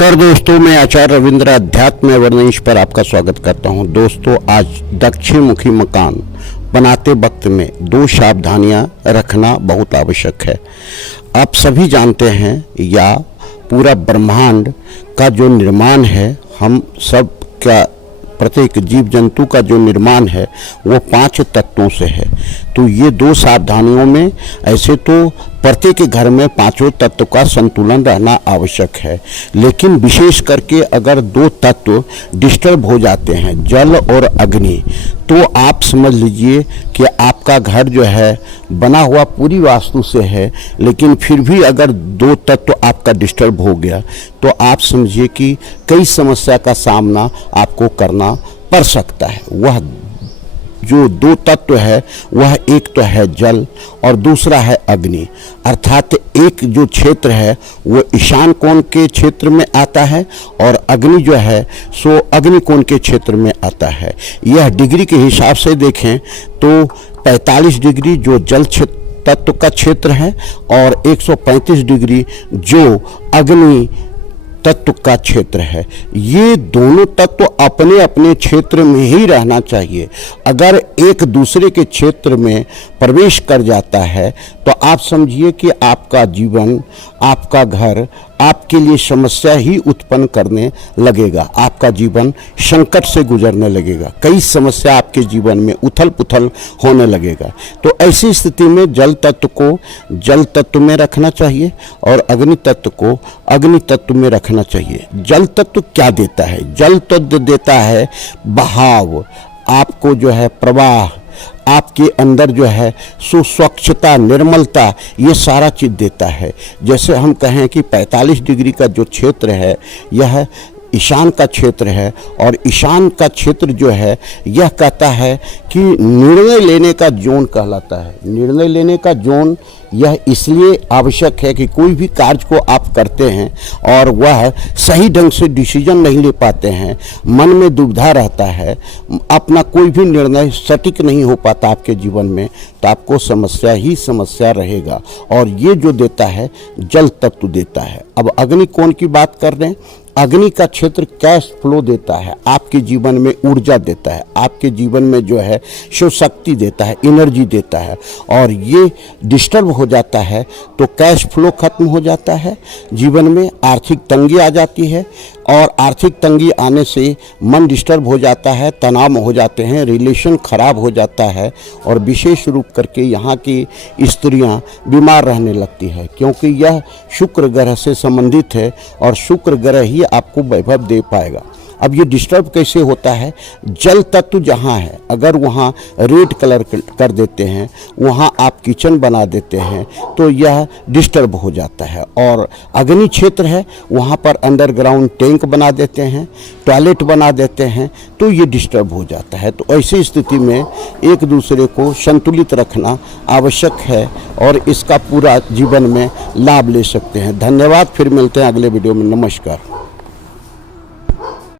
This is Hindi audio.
नमस्कार दोस्तों, मैं आचार्य रविंद्र अध्यात्म वर्णिश पर आपका स्वागत करता हूं। दोस्तों, आज दक्षिण मुखी मकान बनाते वक्त में 2 सावधानियां रखना बहुत आवश्यक है। आप सभी जानते हैं या पूरा ब्रह्मांड का जो निर्माण है, हम सब का प्रत्येक जीव जंतु का जो निर्माण है वो 5 तत्वों से है। तो ये 2 सावधानियों में, ऐसे तो प्रत्येक घर में 5 तत्व का संतुलन रहना आवश्यक है, लेकिन विशेष करके अगर 2 तत्व डिस्टर्ब हो जाते हैं, जल और अग्नि, तो आप समझ लीजिए कि आपका घर जो है बना हुआ पूरी वास्तु से है, लेकिन फिर भी अगर 2 तत्व आपका डिस्टर्ब हो गया तो आप समझिए कि कई समस्या का सामना आपको करना पड़ सकता है। वह जो 2 तत्व है वह एक तो है जल और दूसरा है अग्नि। अर्थात एक जो क्षेत्र है वो ईशान कोण के क्षेत्र में आता है और अग्नि जो है सो अग्नि कोण के क्षेत्र में आता है। यह डिग्री के हिसाब से देखें तो 45 डिग्री जो जल तत्व का क्षेत्र है और 135 डिग्री जो अग्नि तत्व का क्षेत्र है। ये दोनों तत्व अपने अपने क्षेत्र में ही रहना चाहिए। अगर एक दूसरे के क्षेत्र में प्रवेश कर जाता है तो आप समझिए कि आपका जीवन, आपका घर आपके लिए समस्या ही उत्पन्न करने लगेगा। आपका जीवन संकट से गुजरने लगेगा, कई समस्या आपके जीवन में उथल पुथल होने लगेगा। तो ऐसी स्थिति में जल तत्व को जल तत्व में रखना चाहिए और अग्नि तत्व को अग्नि तत्व में रखना चाहिए। जल तत्व क्या देता है? जल तत्व देता है बहाव, आपको जो है प्रवाह, आपके अंदर जो है स्वच्छता, निर्मलता, ये सारा चीज़ देता है। जैसे हम कहें कि 45 डिग्री का जो क्षेत्र है यह ईशान का क्षेत्र है और ईशान का क्षेत्र जो है यह कहता है कि निर्णय लेने का जोन कहलाता है। निर्णय लेने का जोन यह इसलिए आवश्यक है कि कोई भी कार्य को आप करते हैं और वह सही ढंग से डिसीजन नहीं ले पाते हैं, मन में दुविधा रहता है, अपना कोई भी निर्णय सटीक नहीं हो पाता आपके जीवन में, तो आपको समस्या ही समस्या रहेगा। और ये जो देता है जल तत्व देता है। अब अग्नि कोण की बात कर रहे हैं। अग्नि का क्षेत्र कैश फ्लो देता है, आपके जीवन में ऊर्जा देता है, आपके जीवन में जो है शिव शक्ति देता है, एनर्जी देता है। और ये डिस्टर्ब हो जाता है तो कैश फ्लो खत्म हो जाता है, जीवन में आर्थिक तंगी आ जाती है और आर्थिक तंगी आने से मन डिस्टर्ब हो जाता है, तनाव हो जाते हैं, रिलेशन खराब हो जाता है और विशेष रूप करके यहाँ की स्त्रियां बीमार रहने लगती है, क्योंकि यह शुक्र ग्रह से संबंधित है और शुक्र ग्रह ही आपको वैभव दे पाएगा। अब ये डिस्टर्ब कैसे होता है? जल तत्व जहाँ है, अगर वहाँ रेड कलर कर देते हैं, वहाँ आप किचन बना देते हैं तो यह डिस्टर्ब हो जाता है। और अग्नि क्षेत्र है, वहाँ पर अंडरग्राउंड टैंक बना देते हैं, टॉयलेट बना देते हैं, तो ये डिस्टर्ब हो जाता है। तो ऐसी स्थिति में एक दूसरे को संतुलित रखना आवश्यक है और इसका पूरा जीवन में लाभ ले सकते हैं। धन्यवाद, फिर मिलते हैं अगले वीडियो में। नमस्कार।